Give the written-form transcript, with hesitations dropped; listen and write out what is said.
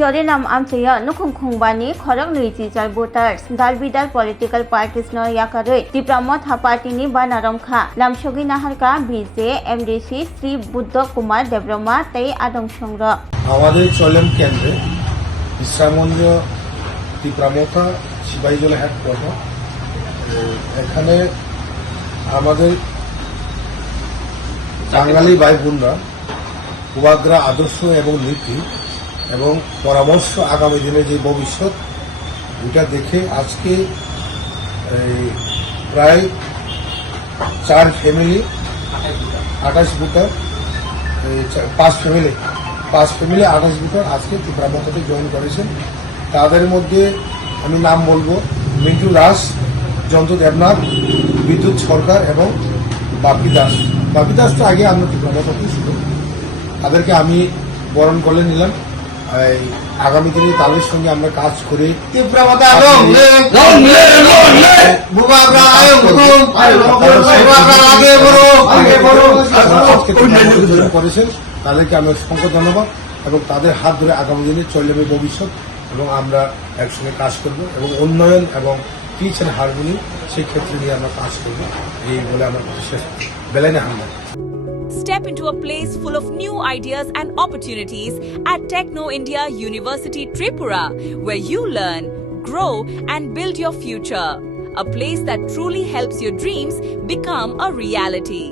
Jorinam Amchaya Nukungbani, Korok Nujijal voters, Dalbidal political parties no Yakare, Dipramotha Partini Banaromka, Lamshogi Naharka, BJ, MDC, Sri Buddha Kumar, Debroma, Tay Adong Shongra. আমাদের চলেম কেন্দ্রে বিশ্রামন্দির টিপ্রামথা Sepahijala headquarter এখানে আমাদের বাঙালি ভাই বোনরা পূর্বাগ্রা আদর্শ এবং নীতি এবং পরামর্শ আগামী দিনে যে ভবিষ্যৎ এটা দেখে আজকে প্রায় 4 ফ্যামিলি 28 ভোটার 5 ফ্যামিলি 28 ভোটার আজকে ত্রিপুরামথাতে জয়েন করেছেন। তাদের মধ্যে আমি নাম বলবো মিন্টু দাস, জয়ন্ত দেবনাথ, বিদ্যুৎ সরকার এবং বাপি দাস। বাপি দাস তো আগে আমরা ত্রিপুরামথাতেই ছিল, তাদেরকে আমি বরণ করে নিলাম। আগামী দিনে তাদের সঙ্গে আমরা কাজ করে করেছেন তাদেরকে আমি অসংখ্য ধন্যবাদ এবং তাদের হাত ধরে আগামী দিনে চলবে ভবিষ্যৎ এবং আমরা একসঙ্গে কাজ করব এবং উন্নয়ন এবং পিচ এন্ড হারমোনি সেই ক্ষেত্রে নিয়ে আমরা কাজ করব এই বলে আমার শেষ বেলাইনে হামলা। Step into a place full of new ideas and opportunities at Techno India University Tripura, where you learn, grow and build your future. A place that truly helps your dreams become a reality.